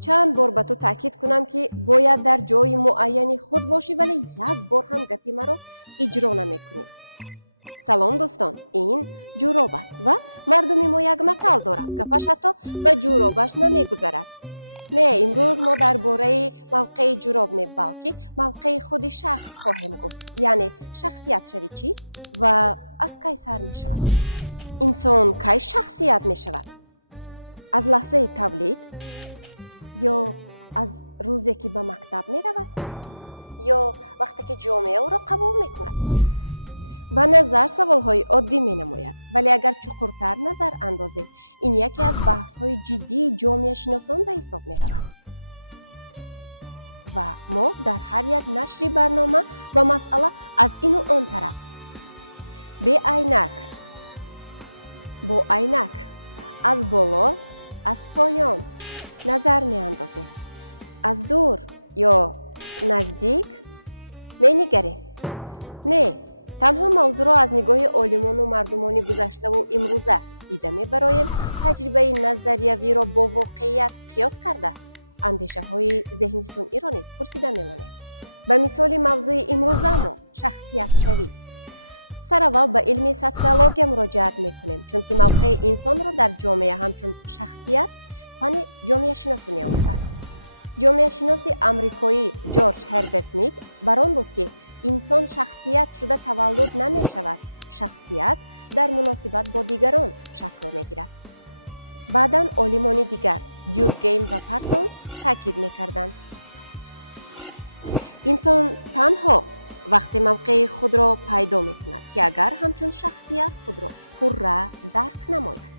چند بار به تو تاکید کنم که باید در جای معینی خود باشی ولی یک بار هم گپی مرا اجرا نمیکنی. سلام دوستان، این جوراب است و مردمی ما یک مثل دارند گپش حتی به جورابش نمیگذرد. نه، امروز ما درباره موقع جوراب نه بلکه موقع خود شخص خواهیم گفت. یعنی شخصیت شوی چیست و از کی سر می شود؟ انسان کی شخصیت می شود؟ از لحظه تولید یا از روزی که به مکتب می رود یا وقتی که جامعه او را قبول می کند؟ به نظر سوال های عادی می نماید، ولی اگر چقدرتر نظر اندازیم این یکی از بحث های جدی جامعه شناسان به حساب می رود. و ما در هر یک نشری برنامه با مسئله از این و آن طرف به عینک، با عینک، از بالا، از پایان نظر می اندازیم. از دور یا نزدیک می نگریم. نه، تنها موضوع را از نگاه عالمان و مردمان گذشته و امروزه دیده می برایم تجربه نظریوی را با واقعیت قیاس کرده اندیشه های ذهنی صنعی را نیز پرسیده می مانیم. به مثال موضوع امروزه ما شخصیت شوی. سر اول به علم سوسیولوژی مراجعت می کنیم چون که موقع انسان را در جامعه همچون شخصیت فن جامعه شناسی می آموزد. جامعه شناسی آمریکایی جورج هربرت مید بر آن بود که انسان شخصیت شده تولد نمی شود. شخصیت در مناسبت با دیگران شکل می گیرد. بعداً عالمان دیگر دیورکهیم و پارسونز تاکید می کردند. انسان تنها وقتی موقع خود را پیدا می کند که اگر همچون شخصیت خود را پرره درک نماید.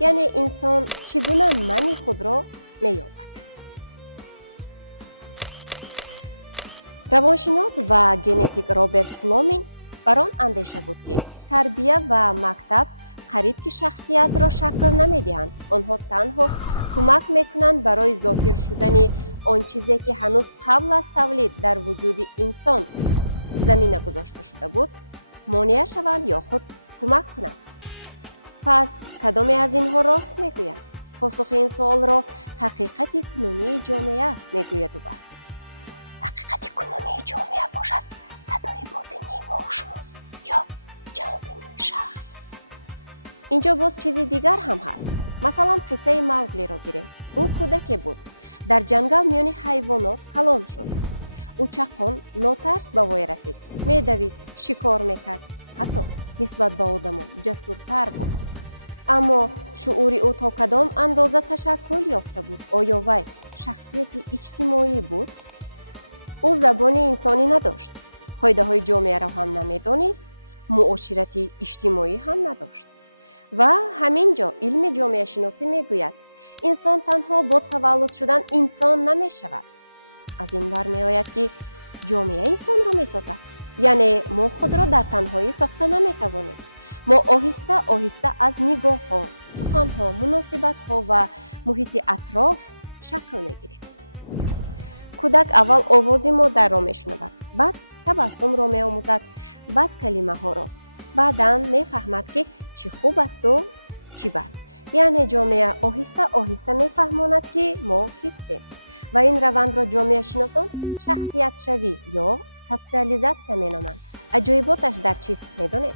یعنی انسان چگونه منی خود را می یابد. روانشناس و ژنتیک رابرت فلومین بر آن اندیشه بود که تربیت و مکتب قریب که شخصیت را شکل نمی دهند. آنها تنها کمک می کنند برای ظاهر شدن آن چیزی که هنوز قبل از تولید در وجود انسان زمینه گذاشته شده بود مانع شوند یا خود کمک کنند. پس کدام از اینها راست می گوید؟ پاسخ این سوال را حقیقت کنونی جامعه می گوید و بس. حقیقت کنونی جامعه باشد صدای باطنی ما و شماست یا جوابین شخص. اینجا باز چیزی دیگر هم هست. مثلا قصه موگلی را گیریم. او کودکی بود. در جنگل میان حیوانات کلان شد. او چقان ناترس به وی رسید. میدوید، شکار میکرد. حتی نسبت به آدمان جسورتر بود. اما شعور او تا کدام اندازه تشکل یافته بود؟ آیا وی شخصیت اجتماعی بود؟ او زبان انسانی نداشت. قاعده های جامعه را هم نمیدانست. معاشرت اجتماعی هم نداشت. و همینجا علم جامعه شناسی میگوید انسان تنها با تولد شدن انسان نمی شود. از این بر می آید که جامعه انسان را می سازد. یعنی ما خود را در تنهایی ساخته نمی توانیم. ما آهسته آهسته از نگاه ها، سخن ها، مناسبت ها و محیط اطراف شکل می گیریم. کودک اول آواز مادر را می شنود، بعد تبسم را می آموزد، بعد کلمه ها را. بعداً می فهمد که چی خوب است و چی بد. یعنی جامعه آهسته آهسته می فهماند که ما کیستیم. و این روند را جامعه شناسان شخصیت شوی یا سوسیالیزاسیون می نامند. عجایباتش در چیست می دانید؟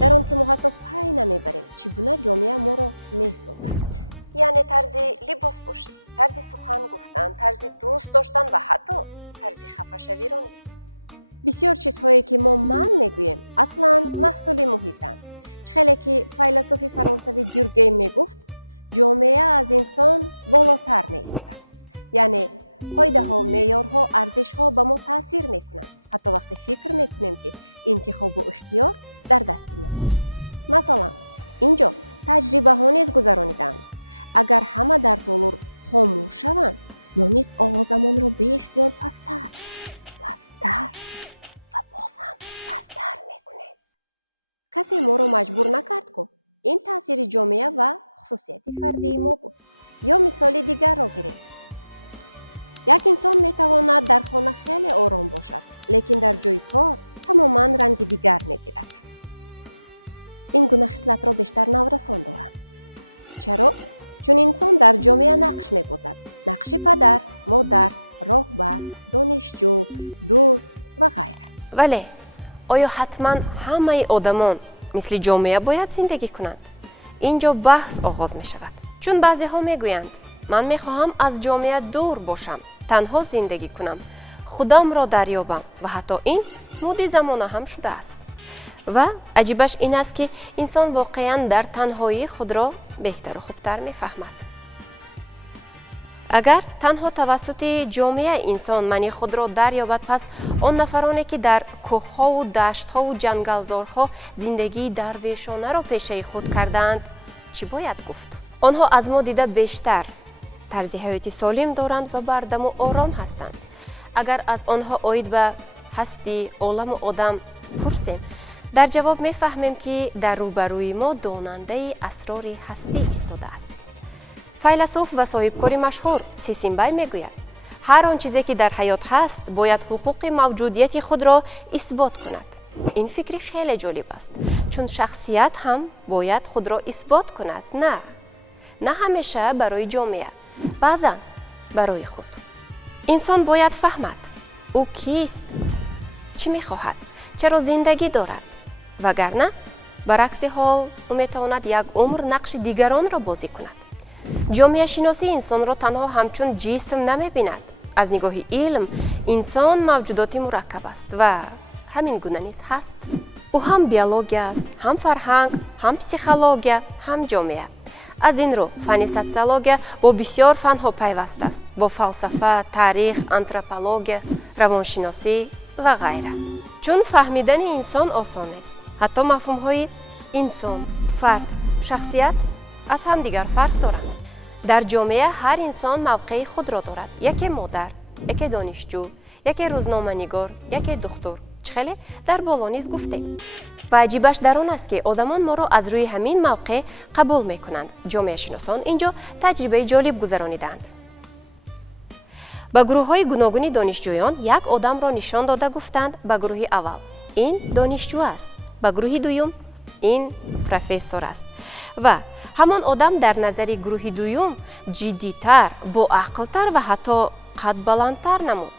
در آن که ما حتی پی نمی بریم چگونه جامعه ما را می سازد. یعنی طرز لباس پوشی، طرز سخن گفتن، طرز دوست داشتن و حتی طرز خفه شوی را نیست. بسیار چیزهایی که ما من میگوییم اصلا محصول محیطند. خیلی که فیلسوف فرانسوی دیورکهیم میگفت جامعه از انسان بالاتر میایستد. یعنی قاعده ها، معیارها، ارزش ها به ما تاثیر میکنند. حتی وقتی فکر میکنیم که انتخاب و اختیار در دست ماست. مثلا اینجا تجربه ها نیز گذرانیدند. اگر همه در تالار خاموش شوند ما نیز آوازمان را به اختیار پستر و باز هم پستر میکنیم. کسی ما را مجبور نکرد که این تاثیر جامعه و خصوصیت فردی ما بود. یا مثال دیگر را گیریم. یک انسان میتواند در خانه خیلی آرام باشد لیکن در جای کار تماما رنگ دیگر میگیرد. این گونه خصلت را بیشتر نورسان دارند. چرا؟ چون انسان در جامعه نقش می‌بازد. نقش پدر، مادر، راهبر، دانشجو، دوست و غیره. ولی آیا حتما همه آدمان مثل جامعه باید زندگی کنند؟ اینجا بحث آغاز می شود. چون بعضی ها می گویند من می خواهم از جامعه دور باشم، تنها زندگی کنم، خودم را دریابم و حتی این مود زمانه هم شده است. و عجیبش این است که انسان واقعا در تنهایی خود را بهتر و خوبتر می فهمد. اگر تنها توسط جامعه انسان معنی خود را دریابد، پس آن نفرانی که در کوه‌ها و دشت‌ها و جنگلزارها زندگی درویشانه را پیشه خود کردند چی باید گفت؟ آنها از ما دیده بیشتر طرز حیاتی سالم دارند و بردم و آرام هستند. اگر از آنها اوید به هستی عالم آدم پرسیم، در جواب می‌فهمیم که در روبروی ما داننده اسرار هستی ایستاده است. فیلسوف و صاحبکار مشهور سیسیمبای میگوید هر آن چیزی که در حیات هست باید حقوق موجودیت خود را اثبات کند. این فکری خیلی جالب است، چون شخصیت هم باید خود را اثبات کند. نه همیشه برای جامعه، بعضا برای خود. انسان باید فهمد او کیست، چی میخواهد، چرا زندگی دارد. وگرنه برعکس حال او میتواند یک عمر نقش دیگران را بازی کند. جامعه شناسی انسان را تنها همچون جسم نمی بیند. از نگاه علم انسان موجوداتی مرکب است و همین گونه نیز هست. او هم بیولوژی است، هم فرهنگ، هم پسیخولوژی، هم جامعه. از این رو فن سوسیولوژی با بسیار فنها پیوسته است، با فلسفه، تاریخ، آنتروپولوژی، روانشناسی و غیره. چون فهمیدن انسان آسان است. حتی مفهوم‌های انسان، فرد، شخصیت از هم دیگر فرق دارند. در جامعه هر انسان موقع خود را دارد. یکی مادر، یکی دانشجو، یکی روزنامه‌نگار، یکی دکتر. خیلی در بالا نیز گفتیم. و عجیبش در آن است که آدمان ما را از روی همین موقع قبول می‌کنند. جامعه شناسان اینجا تجربه جالب گذرانیدند. با گروه‌های گوناگون دانشجویان یک آدم را نشان داده گفتند به گروه اول این دانشجو است، به گروه دوم این پروفسور است و همان آدم در نظر گروه دوم جدی‌تر، با عقل‌تر و حتی قد بلندتر نمود.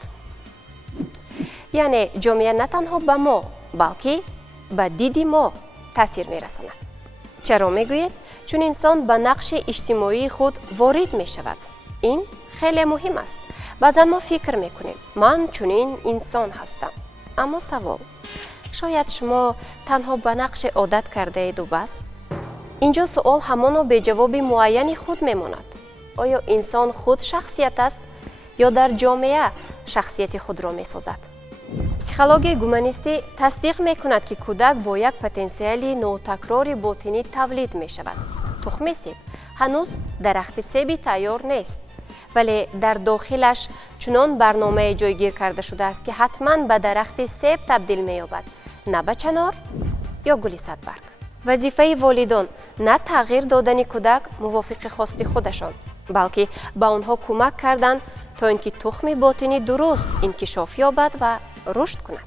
یعنی جامعه نه تنها به ما بلکه به دید ما تاثیر می‌رساند. چرا میگویید؟ چون انسان به نقش اجتماعی خود وارد می‌شود. این خیلی مهم است. بعضا ما فکر می‌کنیم من چنین انسان هستم. اما سوال، شاید شما تنها به نقش عادت کرده اید و بس؟ اینجا سوال همانا به جواب معین خود میماند. آیا انسان خود شخصیت است یا در جامعه شخصیت خود را میسازد؟ پسیخولوژی گومانیستی تصدیق میکند که کودک با یک پتانسیل ناتکرار باطنی تولید میشود. تخم سیب هنوز درخت سیبی تیار نیست، ولی در داخلش چنان برنامه جایگیر کرده شده است که حتما به درخت سیب تبدیل می‌یابد، نه به چنار یا گل صدبرگ. وظیفه والدان نه تغییر دادن کودک موافق خواست خودشان، بلکه به آنها کمک کردن تا اینکه تخم باطنی درست انکشاف یابد و رشد کند.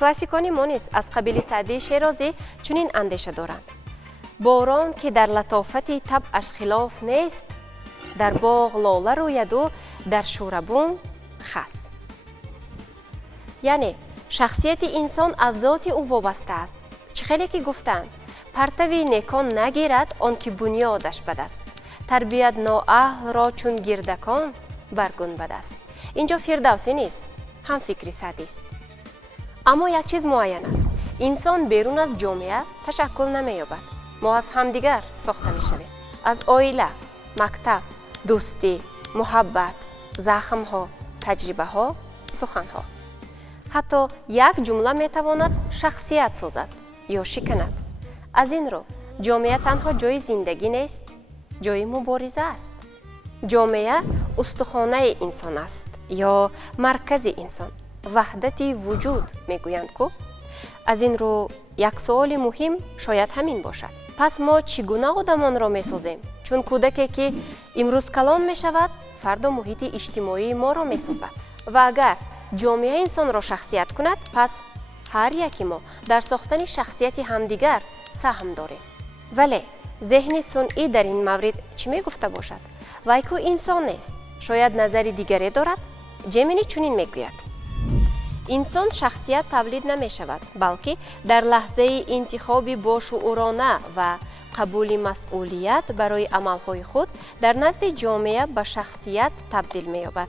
کلاسیکان ما نیز از قبیل سعدی شیرازی چنین اندیشه دارند: باران که در لطافت طبعش خلاف نیست، در باغ لاله روید و در شوربون خس. یعنی شخصیت انسان از ذات او وابسته است. چه خیلی که گفتند پرتوی نیکان نگیرد آن که بنیادش بد است، تربیت نااهل را چون گردکان برگون بد است. اینجا فردوسی نیست، هم فکری سعدی است. اما یک چیز معین است: انسان بیرون از جامعه تشکل نمی‌یابد. ما از همدیگر ساخته می‌شویم، از عائله، مکتب، دوستی، محبت، زخم‌ها، تجربه‌ها، سخن‌ها. حتی یک جمله می‌تواند شخصیت سازد یا شکند. از این رو جامعه تنها جای زندگی نیست، جای مبارزه است. جامعه استخوانه انسان است یا مرکز انسان، وحدت وجود میگویند کو. از این رو یک سوال مهم شاید همین باشد: پس ما چگونه آدمان را میسازیم؟ چون کودکی که امروز کلان میشود فردا محیط اجتماعی ما را میسازد و اگر جامعه انسان را شخصیت کند، پس هر یکی ما در ساختن شخصیت همدیگر سهم داریم. ولی ذهن سنئی در این مورد چی میگفته باشد؟ وای کو انسان نیست، شاید نظری دیگری دارد؟ جیمینی چنین میگوید: انسان شخصیت تولید نمی شود، بلکه در لحظه انتخاب باشعورانه و قبول مسئولیت برای عملهای خود در نزد جامعه به شخصیت تبدیل می یابد.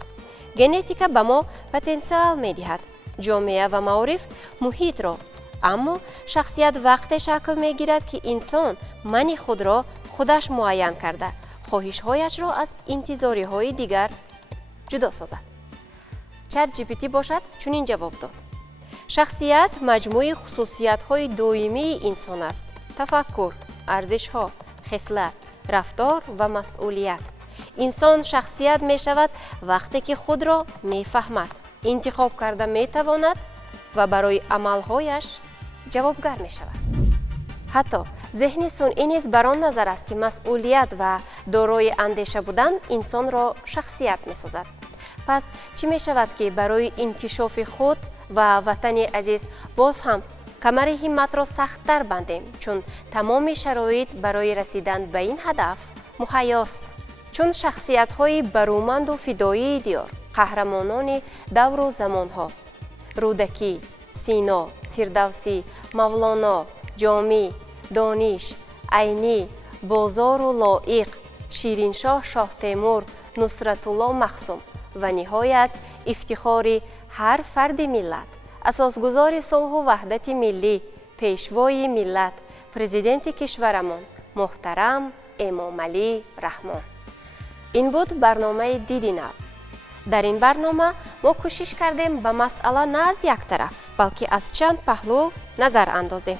ژنتیک به ما پتانسیل می دهد، جامعه و معارف محیط را، اما شخصیت وقت شکل می گیرد که انسان من خود را خودش معین کرده، خواهش‌هایش را از انتظارهای دیگر جدا سازد. چت جی پی تی باشد چنین جواب داد: شخصیت مجموعه خصوصیت‌های دائمی انسان است: تفکر، ارزش‌ها، خصلت، رفتار و مسئولیت. انسان شخصیت می شود وقتی که خود را می فهمد، انتخاب کرده می تواند و برای عملهایش جوابگر می شود. حتی ذهن سنئی نیز بر آن نظر است که مسئولیت و دارای اندیشه بودن انسان را شخصیت می سازد. پس چی می شود که برای انکشاف خود و وطن عزیز باز هم کمر همت را سخت‌تر بندیم، چون تمام شرایط برای رسیدن به این هدف مهیاست. چون شخصیت‌های برومند و فدایی دیار، قهرمانان دور و زمان‌ها، رودکی، سینا، فردوسی، مولانا، جامی، دانش، عینی، بازار و لایق، شیرینشاه شاه تیمور، نصرت الله مخزوم و نهایت افتخار هر فرد ملت، اساسگزار صلح و وحدت ملی، پیشوای ملت، پرزیدنت کشورمان محترم امام علی رحمان. این بود برنامه دیدی نو. در این برنامه ما کوشش کردیم به مسئله نه از یک طرف بلکه از چند پهلو نظر اندازیم.